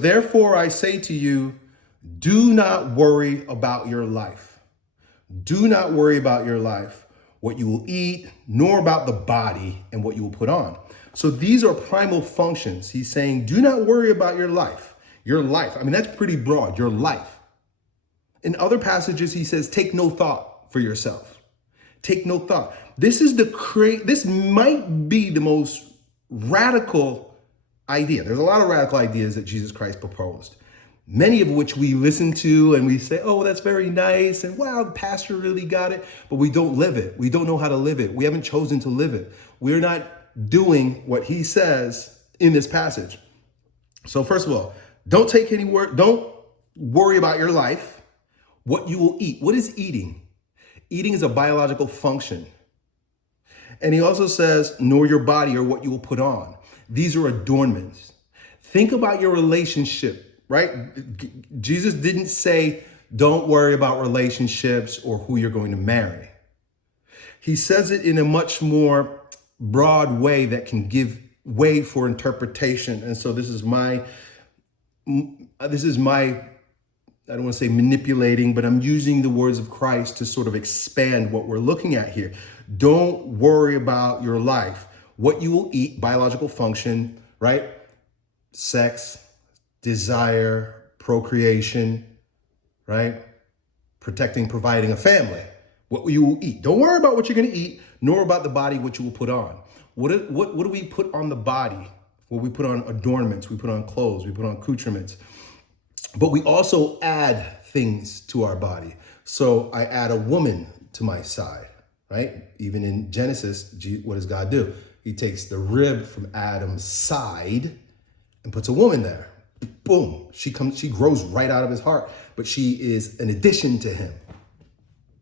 Therefore, I say to you, do not worry about your life. Do not worry about your life, what you will eat, nor about the body and what you will put on. So these are primal functions. He's saying, do not worry about your life. Your life. I mean, that's pretty broad, your life. In other passages, he says, take no thought for yourself. Take no thought. This might be the most radical idea. There's a lot of radical ideas that Jesus Christ proposed, many of which we listen to and we say, oh, that's very nice. And wow, the pastor really got it. But we don't live it. We don't know how to live it. We haven't chosen to live it. We're not doing what he says in this passage. So first of all, don't worry about your life, what you will eat. What is eating? Eating is a biological function. And he also says, nor your body or what you will put on. These are adornments. Think about your relationship, right? Jesus didn't say, don't worry about relationships or who you're going to marry. He says it in a much more broad way that can give way for interpretation. And so this is my, I don't want to say manipulating, but I'm using the words of Christ to sort of expand what we're looking at here. Don't worry about your life. What you will eat, biological function, right? Sex, desire, procreation, right? Protecting, providing a family. What you will eat. Don't worry about what you're going to eat, nor about the body, what you will put on. What do we put on the body? Well, we put on adornments, we put on clothes, we put on accoutrements. But we also add things to our body. So I add a woman to my side, right? Even in Genesis, what does God do? He takes the rib from Adam's side and puts a woman there. Boom, she grows right out of his heart, but she is an addition to him,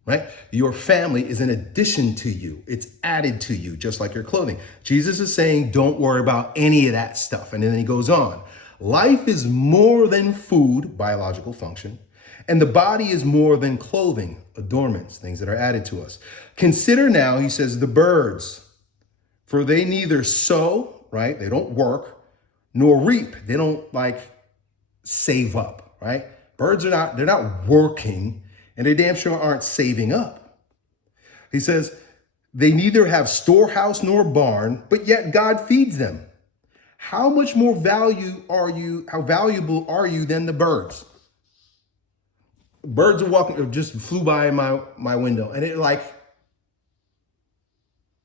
right? Your family is an addition to you. It's added to you, just like your clothing. Jesus is saying, don't worry about any of that stuff. And then he goes on. Life is more than food, biological function, and the body is more than clothing, adornments, things that are added to us. Consider now, he says, the birds, for they neither sow, right? They don't work, nor reap. They don't save up, right? Birds they're not working, and they damn sure aren't saving up. He says, they neither have storehouse nor barn, but yet God feeds them. How much more valuable are you than the birds? Birds are walking, just flew by my window, and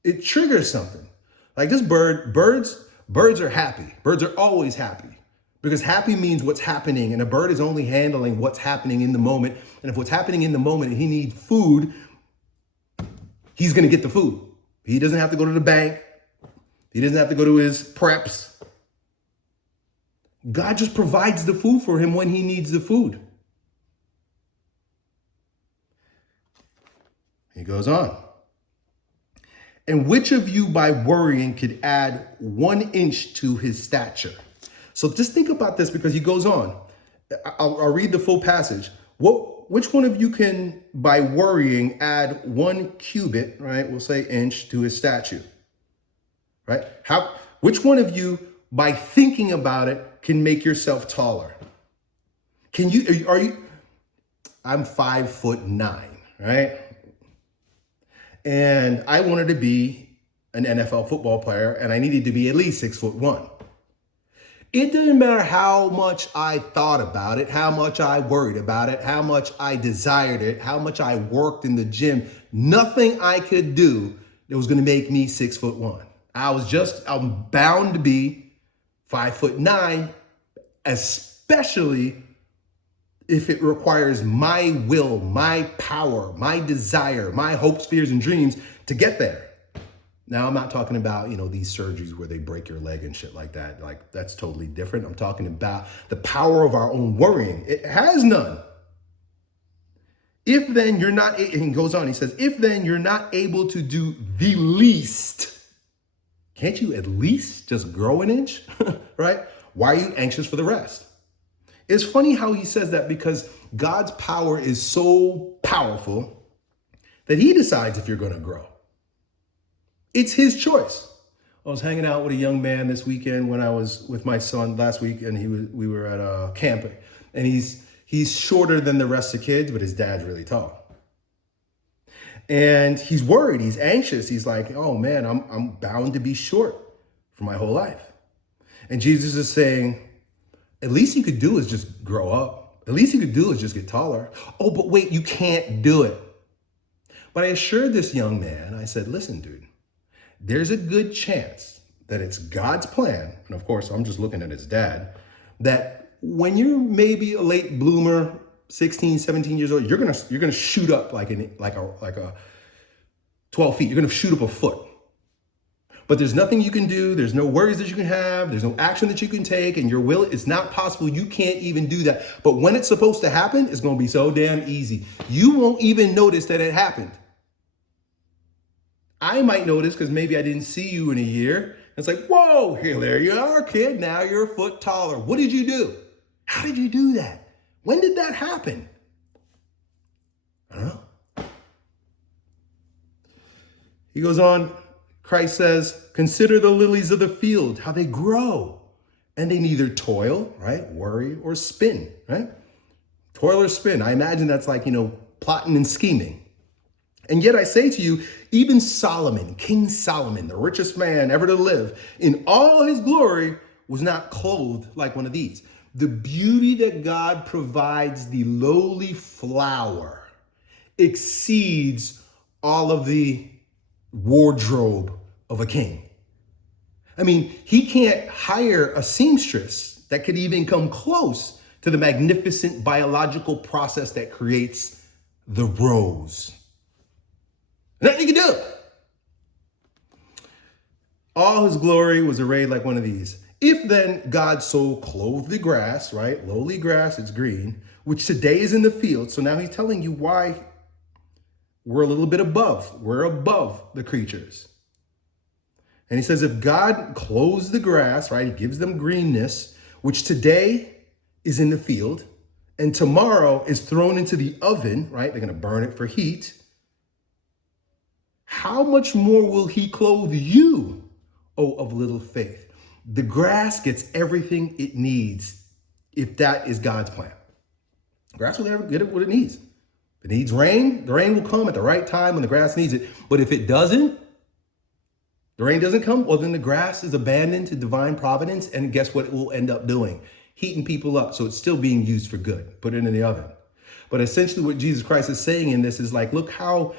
it triggers something. Like this birds are happy. Birds are always happy because happy means what's happening, and a bird is only handling what's happening in the moment. And if what's happening in the moment and he needs food, he's going to get the food. He doesn't have to go to the bank. He doesn't have to go to his preps. God just provides the food for him when he needs the food. He goes on. And which of you by worrying could add 1 inch to his stature? So just think about this because he goes on. I'll read the full passage. Which one of you can, by worrying, add 1 cubit, right? We'll say inch to his stature, right? Which one of you, by thinking about it, can make yourself taller? I'm 5'9", right? And I wanted to be an NFL football player, and I needed to be at least 6'1". It didn't matter how much I thought about it, how much I worried about it, how much I desired it, how much I worked in the gym. Nothing I could do that was going to make me 6'1". I'm bound to be 5'9", especially if it requires my will, my power, my desire, my hopes, fears, and dreams to get there. Now, I'm not talking about, these surgeries where they break your leg and shit like that. That's totally different. I'm talking about the power of our own worrying. It has none. If then you're not, and he goes on, he says, if then you're not able to do the least, can't you at least just grow an inch, right? Why are you anxious for the rest? It's funny how he says that because God's power is so powerful that he decides if you're going to grow. It's his choice. I was hanging out with a young man this weekend when I was with my son last week, and we were at a camp, and he's shorter than the rest of the kids, but his dad's really tall. And he's worried, he's anxious. He's like, oh man, I'm bound to be short for my whole life. And Jesus is saying, at least you could do is just grow up. At least you could do is just get taller. Oh, but wait, you can't do it. But I assured this young man, I said, listen, dude, there's a good chance that it's God's plan. And of course, I'm just looking at his dad, that when you're maybe a late bloomer, 16, 17 years old, you're gonna shoot up like a 12 feet. You're gonna shoot up a foot. But there's nothing you can do. There's no worries that you can have. There's no action that you can take, and your will, it's not possible. You can't even do that. But when it's supposed to happen, it's gonna be so damn easy. You won't even notice that it happened. I might notice because maybe I didn't see you in a year. It's like, whoa, here, there you are, kid. Now you're a foot taller. What did you do? How did you do that? When did that happen? I don't know. He goes on, Christ says, consider the lilies of the field, how they grow. And they neither toil, right, worry, or spin, right? Toil or spin. I imagine that's like, plotting and scheming. And yet I say to you, even Solomon, King Solomon, the richest man ever to live, in all his glory, was not clothed like one of these. The beauty that God provides the lowly flower exceeds all of the wardrobe of a king. I mean, he can't hire a seamstress that could even come close to the magnificent biological process that creates the rose. Nothing you can do. All his glory was arrayed like one of these. If then God so clothed the grass, right? Lowly grass, it's green, which today is in the field. So now he's telling you why we're a little bit above. We're above the creatures. And he says, if God clothes the grass, right? He gives them greenness, which today is in the field, and tomorrow is thrown into the oven, right? They're going to burn it for heat. How much more will he clothe you, O of little faith? The grass gets everything it needs if that is God's plan. Grass will never get what it needs. If it needs rain, the rain will come at the right time when the grass needs it. But if it doesn't, the rain doesn't come, well, then the grass is abandoned to divine providence. And guess what it will end up doing? Heating people up. So it's still being used for good. Put it in the oven. But essentially what Jesus Christ is saying in this is like, look how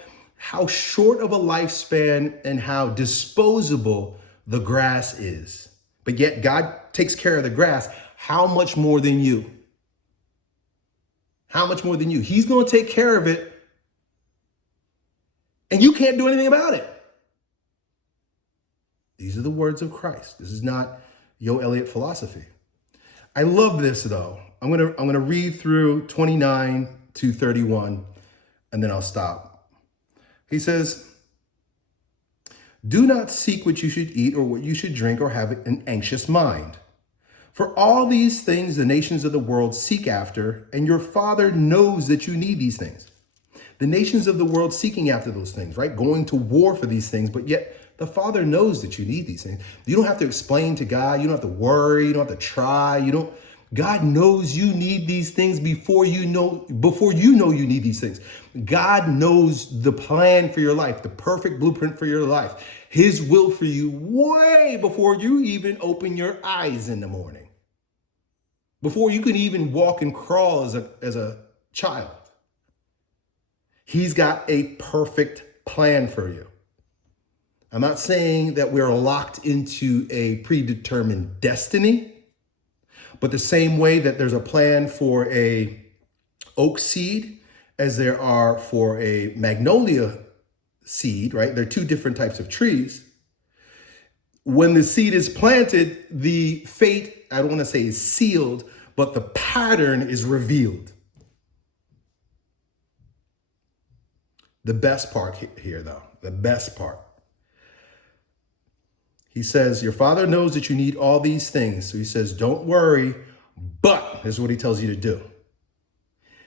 short of a lifespan and how disposable the grass is. But yet God takes care of the grass. How much more than you? How much more than you? He's going to take care of it. And you can't do anything about it. These are the words of Christ. This is not Elliott philosophy. I love this though. I'm going to read through 29 to 31 and then I'll stop. He says, do not seek what you should eat or what you should drink or have an anxious mind. For all these things the nations of the world seek after, and your Father knows that you need these things. The nations of the world seeking after those things, right? Going to war for these things, but yet the Father knows that you need these things. You don't have to explain to God. You don't have to worry. You don't have to try. God knows you need these things before you know you need these things. God knows the plan for your life, the perfect blueprint for your life, his will for you way before you even open your eyes in the morning, before you can even walk and crawl as a child. He's got a perfect plan for you. I'm not saying that we're locked into a predetermined destiny, but the same way that there's a plan for a oak seed as there are for a magnolia seed, right? They're two different types of trees. When the seed is planted, the fate, I don't want to say is sealed, but the pattern is revealed. The best part here, though, the best part. He says, your Father knows that you need all these things. So he says, don't worry, but here's what he tells you to do.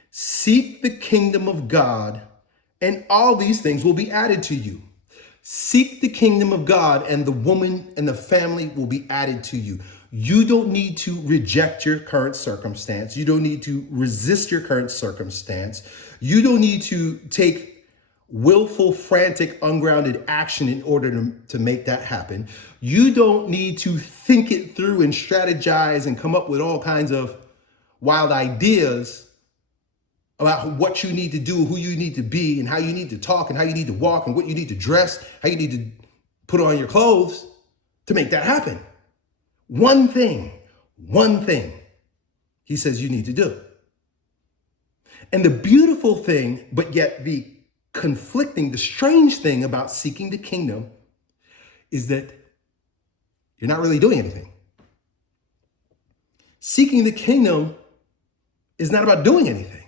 Seek the kingdom of God, and all these things will be added to you. Seek the kingdom of God, and the woman and the family will be added to you. You don't need to reject your current circumstance. You don't need to resist your current circumstance. You don't need to take willful, frantic, ungrounded action in order to make that happen. You don't need to think it through and strategize and come up with all kinds of wild ideas about what you need to do, who you need to be, and how you need to talk, and how you need to walk, and what you need to dress, how you need to put on your clothes to make that happen. One thing he says you need to do. And the beautiful thing, but yet the conflicting, the strange thing about seeking the kingdom is that you're not really doing anything. Seeking the kingdom is not about doing anything.